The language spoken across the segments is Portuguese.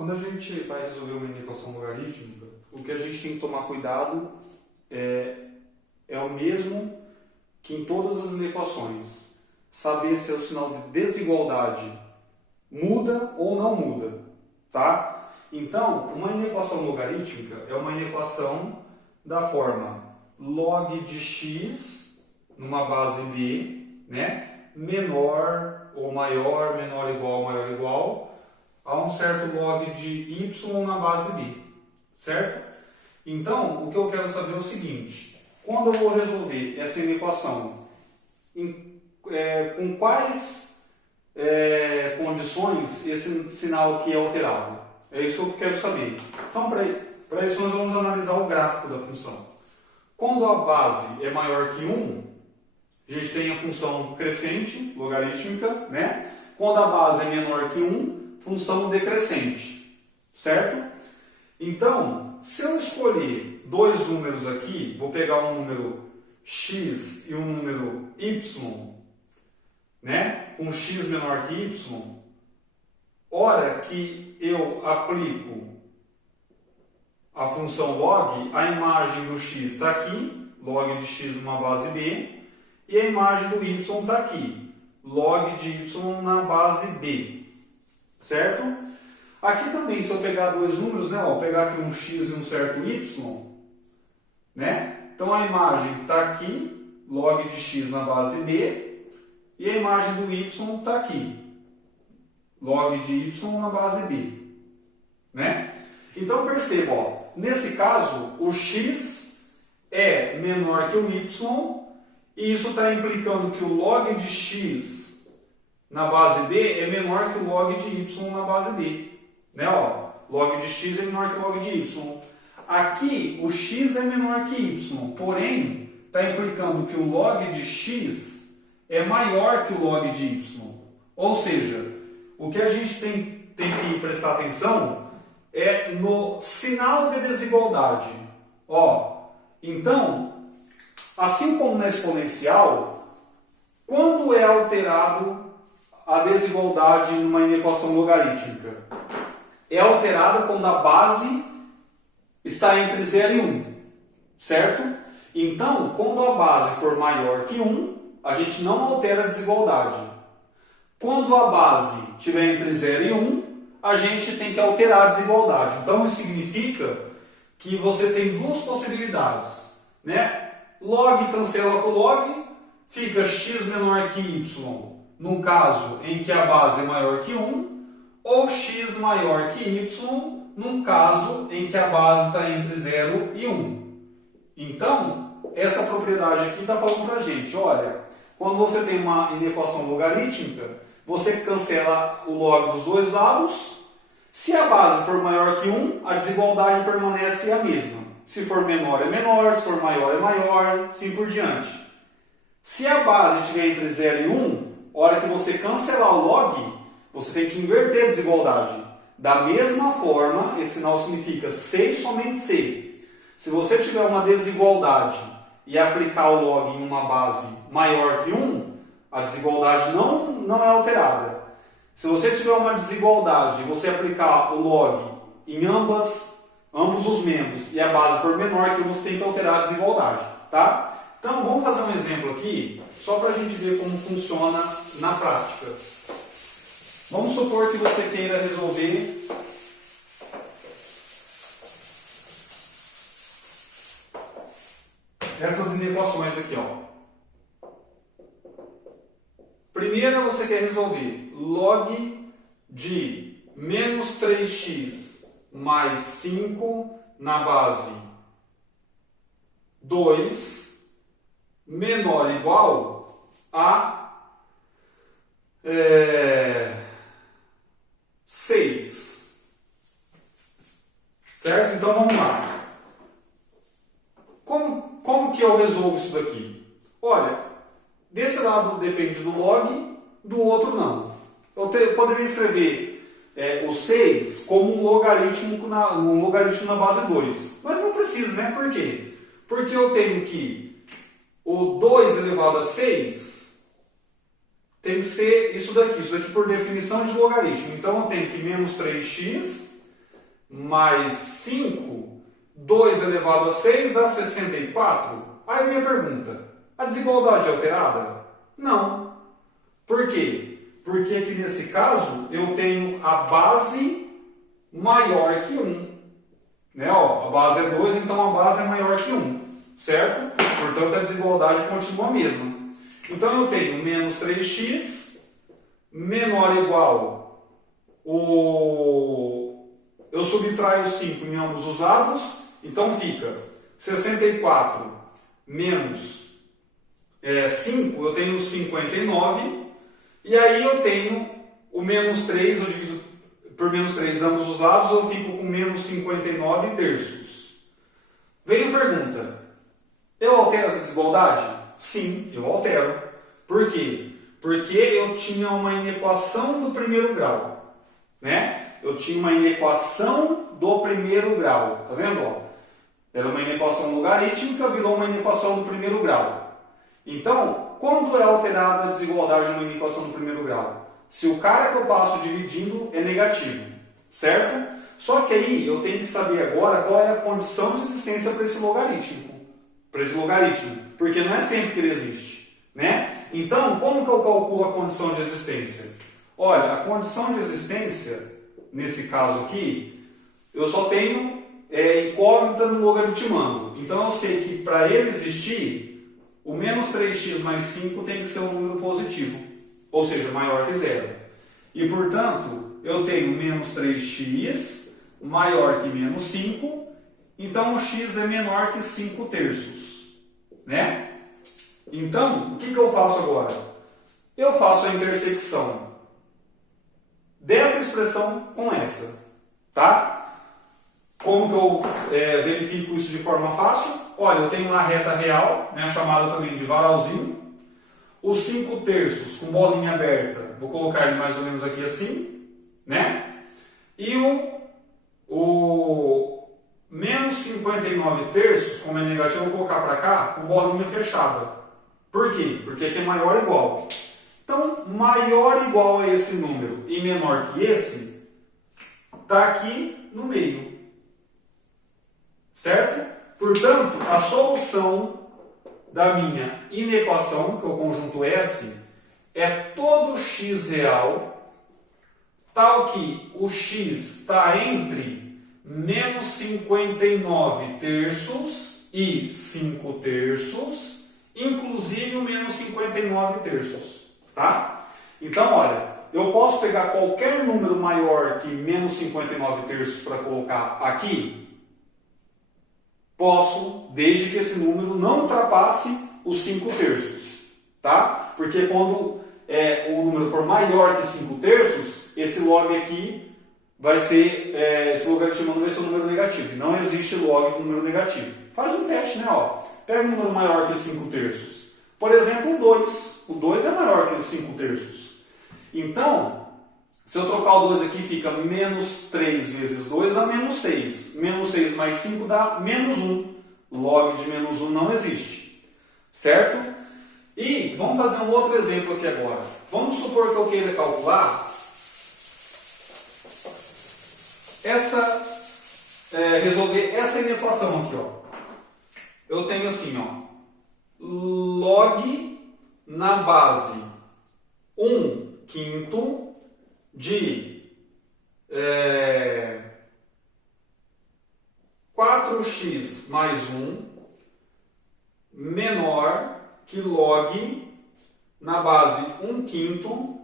Quando a gente vai resolver uma inequação logarítmica, o que a gente tem que tomar cuidado é o mesmo que em todas as inequações. Saber se o sinal de desigualdade muda ou não muda, tá? Então, uma inequação logarítmica é uma inequação da forma log de x numa base b, né? Menor ou maior, menor ou igual a um certo log de y na base b, certo? Então, o que eu quero saber é o seguinte: quando eu vou resolver essa inequação, com quais condições esse sinal aqui é alterado? É isso que eu quero saber. Então, para isso, nós vamos analisar o gráfico da função. Quando a base é maior que 1, a gente tem a função crescente, logarítmica, né? Quando a base é menor que 1, função decrescente, certo? Então, se eu escolher dois números aqui, vou pegar um número x e um número y, né? Com x menor que y, hora que eu aplico a função log, a imagem do x está aqui, log de x numa base b, e a imagem do y está aqui, log de y na base b, certo? Aqui também, se eu pegar dois números, né, vou pegar aqui um x e um certo y, né? Então a imagem está aqui, log de x na base b, e a imagem do y está aqui, log de y na base b, né? Então perceba, ó, nesse caso o x é menor que o y, e isso está implicando que o log de x na base b é menor que o log de y na base b, né? Ó, log de x é menor que o log de y. Aqui o x é menor que y, porém está implicando que o log de x é maior que o log de y. Ou seja, o que a gente tem que prestar atenção é no sinal de desigualdade. Ó, então, assim como na exponencial, quando é alterado a desigualdade numa inequação logarítmica? É alterada quando a base está entre 0 e 1, certo? Então, quando a base for maior que 1, a gente não altera a desigualdade. Quando a base estiver entre 0 e 1, a gente tem que alterar a desigualdade. Então, isso significa que você tem duas possibilidades, né? Log cancela com log, fica x menor que y, no caso em que a base é maior que 1, ou x maior que y, num caso em que a base está entre 0 e 1. Então, essa propriedade aqui está falando para a gente, olha, quando você tem uma inequação logarítmica, você cancela o log dos dois lados. Se a base for maior que 1, a desigualdade permanece a mesma. Se for menor, é menor, se for maior, é maior, assim por diante. Se a base estiver entre 0 e 1, a hora que você cancelar o log, você tem que inverter a desigualdade. Da mesma forma, esse sinal significa C e somente C. Se você tiver uma desigualdade e aplicar o log em uma base maior que 1, a desigualdade não é alterada. Se você tiver uma desigualdade e você aplicar o log em ambos os membros e a base for menor que 1, você tem que alterar a desigualdade, tá? Então, vamos fazer um exemplo aqui, só para a gente ver como funciona na prática. Vamos supor que você queira resolver essas inequações aqui, ó. Primeiro você quer resolver log de menos 3x mais 5 na base 2 menor ou igual a 6. Certo? Então vamos lá. Como que eu resolvo isso daqui? Olha, desse lado depende do log, do outro não. Eu poderia escrever o 6 como um logaritmo na base 2. Mas não precisa, né? Por quê? Porque eu tenho que o 2 elevado a 6 tem que ser isso daqui por definição de logaritmo. Então eu tenho que menos 3x mais 5, 2 elevado a 6 dá 64. Aí vem a pergunta, a desigualdade é alterada? Não. Por quê? Porque aqui nesse caso eu tenho a base maior que 1. Né? Ó, a base é 2, então a base é maior que 1. Certo? Portanto, a desigualdade continua a mesma. Então eu tenho menos 3x menor ou igual eu subtraio 5 em ambos os lados, então fica 64 menos 5, eu tenho 59, e aí eu tenho o menos 3, eu divido por menos 3 ambos os lados, eu fico com menos 59 terços. Vem a pergunta, eu altero essa desigualdade? Sim, eu altero. Por quê? Porque eu tinha uma inequação do primeiro grau. Né? Eu tinha uma inequação do primeiro grau. Tá vendo? Ó? Era uma inequação logarítmica, virou uma inequação do primeiro grau. Então, quando é alterada a desigualdade numa inequação do primeiro grau? Se o cara que eu passo dividindo é negativo. Certo? Só que aí eu tenho que saber agora qual é a condição de existência para esse logarítmico. Porque não é sempre que ele existe. Né? Então, como que eu calculo a condição de existência? Olha, a condição de existência, nesse caso aqui, eu só tenho incógnita no logaritmando. Então, eu sei que para ele existir, o menos 3x mais 5 tem que ser um número positivo, ou seja, maior que zero. E, portanto, eu tenho menos 3x maior que menos 5, então o x é menor que 5 terços. Né? Então, o que eu faço agora? Eu faço a intersecção dessa expressão com essa. Tá? Como que eu verifico isso de forma fácil? Olha, eu tenho uma reta real, né, chamada também de varalzinho. Os 5 terços com bolinha aberta, vou colocar ele mais ou menos aqui assim. Né? E o menos 59 terços, como é negativo, eu vou colocar para cá com bolinha fechada. Por quê? Porque aqui é maior ou igual. Então, maior ou igual a esse número e menor que esse, está aqui no meio. Certo? Portanto, a solução da minha inequação, que é o conjunto S, é todo x real, tal que o x está entre menos 59 terços e 5 terços, inclusive o menos 59 terços. Tá? Então, olha, eu posso pegar qualquer número maior que menos 59 terços para colocar aqui? Posso, desde que esse número não ultrapasse os 5 terços. Tá? Porque quando o número for maior que 5 terços, esse log aqui vai ser, esse logaritmo vai ser um número negativo. Não existe log de número negativo. Faz um teste, né? Ó. Pega um número maior que 5 terços. Por exemplo, o 2. O 2 é maior que os 5 terços. Então, se eu trocar o 2 aqui, fica menos 3 vezes 2 dá menos 6. Menos 6 mais 5 dá menos 1. Log de menos 1 não existe. Certo? E vamos fazer um outro exemplo aqui agora. Vamos supor que eu queira calcular resolver essa inequação aqui. Ó. Eu tenho assim, ó, log na base 1/5 de 4x mais 1 menor que log na base 1/5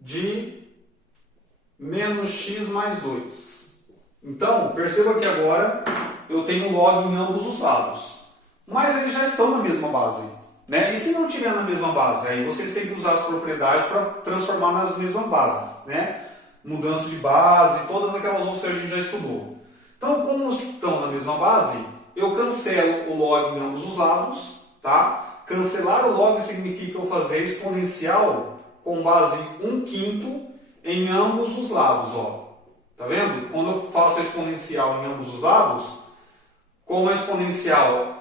de menos x mais 2. Então, perceba que agora eu tenho log em ambos os lados. Mas eles já estão na mesma base. Né? E se não tiver na mesma base? Aí vocês têm que usar as propriedades para transformar nas mesmas bases. Né? Mudança de base, todas aquelas outras que a gente já estudou. Então, como estão na mesma base, eu cancelo o log em ambos os lados. Tá? Cancelar o log significa eu fazer exponencial com base 1/5 em ambos os lados. Ó. Tá vendo? Quando eu faço a exponencial em ambos os lados, como a exponencial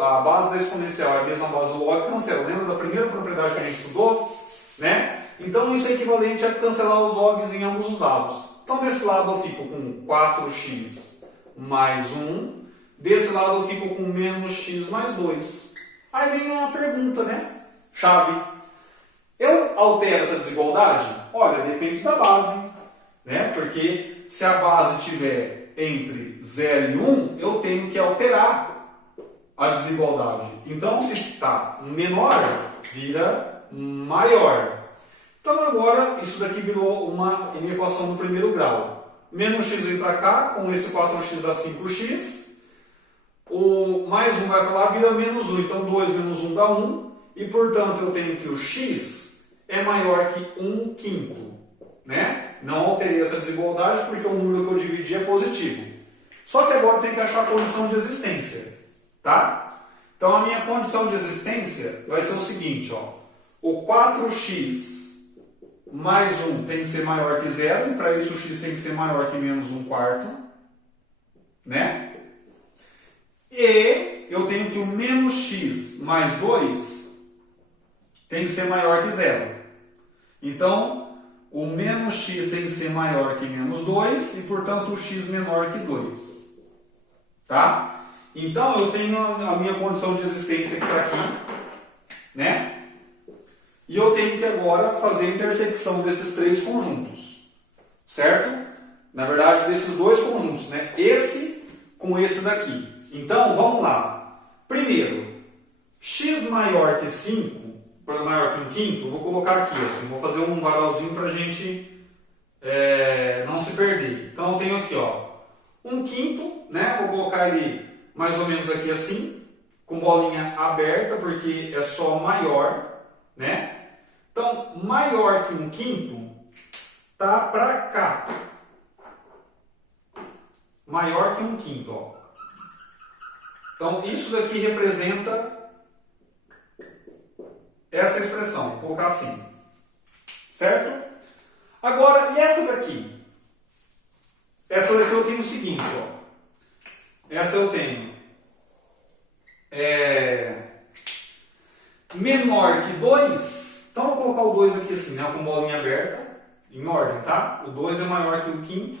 a base da exponencial é a mesma base do log, cancela. Lembra da primeira propriedade que a gente estudou? Né? Então isso é equivalente a cancelar os logs em ambos os lados. Então, desse lado eu fico com 4x mais 1. Desse lado eu fico com menos x mais 2. Aí vem a pergunta, né? Chave. Eu altero essa desigualdade? Olha, depende da base, né? Porque se a base estiver entre 0 e 1, eu tenho que alterar a desigualdade. Então, se está menor, vira maior. Então, agora, isso daqui virou uma equação do primeiro grau. Menos x vem para cá, com esse 4x dá 5x. O mais 1 vai para lá, vira menos 1. Então, 2 menos 1 dá 1. E, portanto, eu tenho que o x é maior que 1 quinto. Né? Não alterei essa desigualdade porque o número que eu dividi é positivo. Só que agora eu tenho que achar a condição de existência. Tá? Então, a minha condição de existência vai ser o seguinte. Ó, o 4x mais 1 tem que ser maior que 0. E, para isso, o x tem que ser maior que menos 1 quarto. Né? E eu tenho que o menos x mais 2 tem que ser maior que 0. Então, o menos x tem que ser maior que menos 2 e, portanto, o x menor que 2. Tá? Então, eu tenho a minha condição de existência que está aqui. Né? E eu tenho que agora fazer a intersecção desses três conjuntos. Certo? Na verdade, desses dois conjuntos. Né? Esse com esse daqui. Então, vamos lá. Primeiro, x maior que 5, maior que 1 quinto, vou colocar aqui. Assim, vou fazer um varalzinho para a gente não se perder. Então, eu tenho aqui, ó, 1 quinto, né? Vou colocar ele mais ou menos aqui assim, com bolinha aberta, porque é só maior, né? Então, maior que 1 quinto tá para cá. Maior que 1 quinto, ó. Então, isso daqui representa essa expressão. Vou colocar assim. Certo? Agora, e essa daqui? Essa daqui eu tenho o seguinte, ó. Essa eu tenho menor que 2. Então, eu vou colocar o 2 aqui assim, né? Com bolinha aberta. Em ordem, tá? O 2 é maior que o quinto.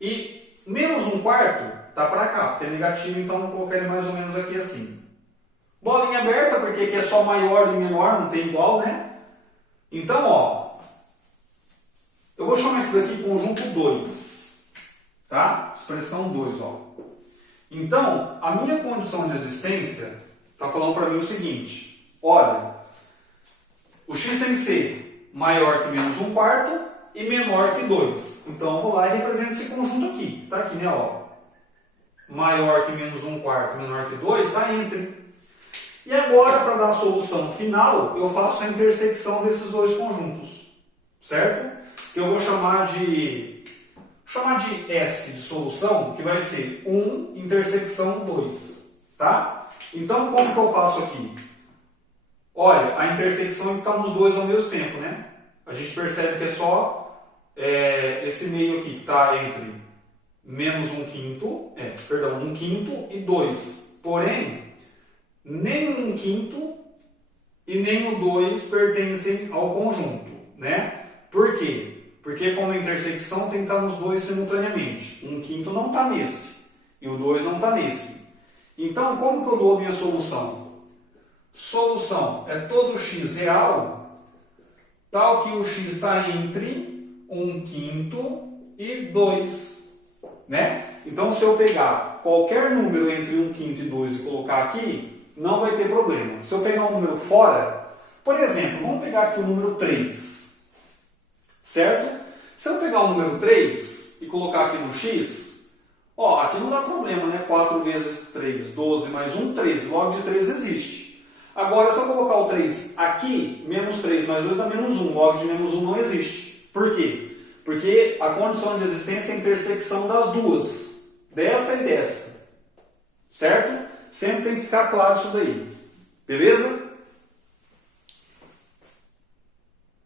E menos 1 quarto tá para cá, porque é negativo, então eu vou colocar ele mais ou menos aqui assim. Bolinha aberta, porque aqui é só maior e menor, não tem igual, né? Então, ó, eu vou chamar isso daqui conjunto 2, tá? Expressão 2, ó. Então, a minha condição de existência está falando para mim o seguinte, olha, o x tem que ser maior que menos 1 quarto e menor que 2. Então, eu vou lá e represento esse conjunto aqui, tá aqui, né, ó. Maior que menos 1 quarto, menor que 2, está entre. E agora, para dar a solução final, eu faço a intersecção desses dois conjuntos. Certo? Que eu vou chamar de S de solução, que vai ser 1 intersecção 2. Tá? Então, como que eu faço aqui? Olha, a intersecção está nos dois ao mesmo tempo, né? A gente percebe que é só esse meio aqui, que está entre menos 1 quinto, 1 quinto e 2. Porém, nem o 1 quinto e nem o 2 pertencem ao conjunto, né? Por quê? Porque como a intersecção tem que estar nos dois simultaneamente. 1 quinto não está nesse e o 2 não está nesse. Então, como que eu dou a minha solução? Solução é todo x real, tal que o x está entre 1 quinto e 2. Né? Então, se eu pegar qualquer número entre 1 quinto e 2 e colocar aqui, não vai ter problema. Se eu pegar um número fora, por exemplo, vamos pegar aqui o número 3. Certo? Se eu pegar o número 3 e colocar aqui no x, ó, aqui não dá problema, né? 4 vezes 3, 12 mais 1, 13. Logo de 3 existe. Agora, se eu colocar o 3 aqui, menos 3 mais 2 dá menos 1. Logo de menos 1 não existe. Por quê? Porque a condição de existência é a intersecção das duas. Dessa e dessa. Certo? Sempre tem que ficar claro isso daí. Beleza?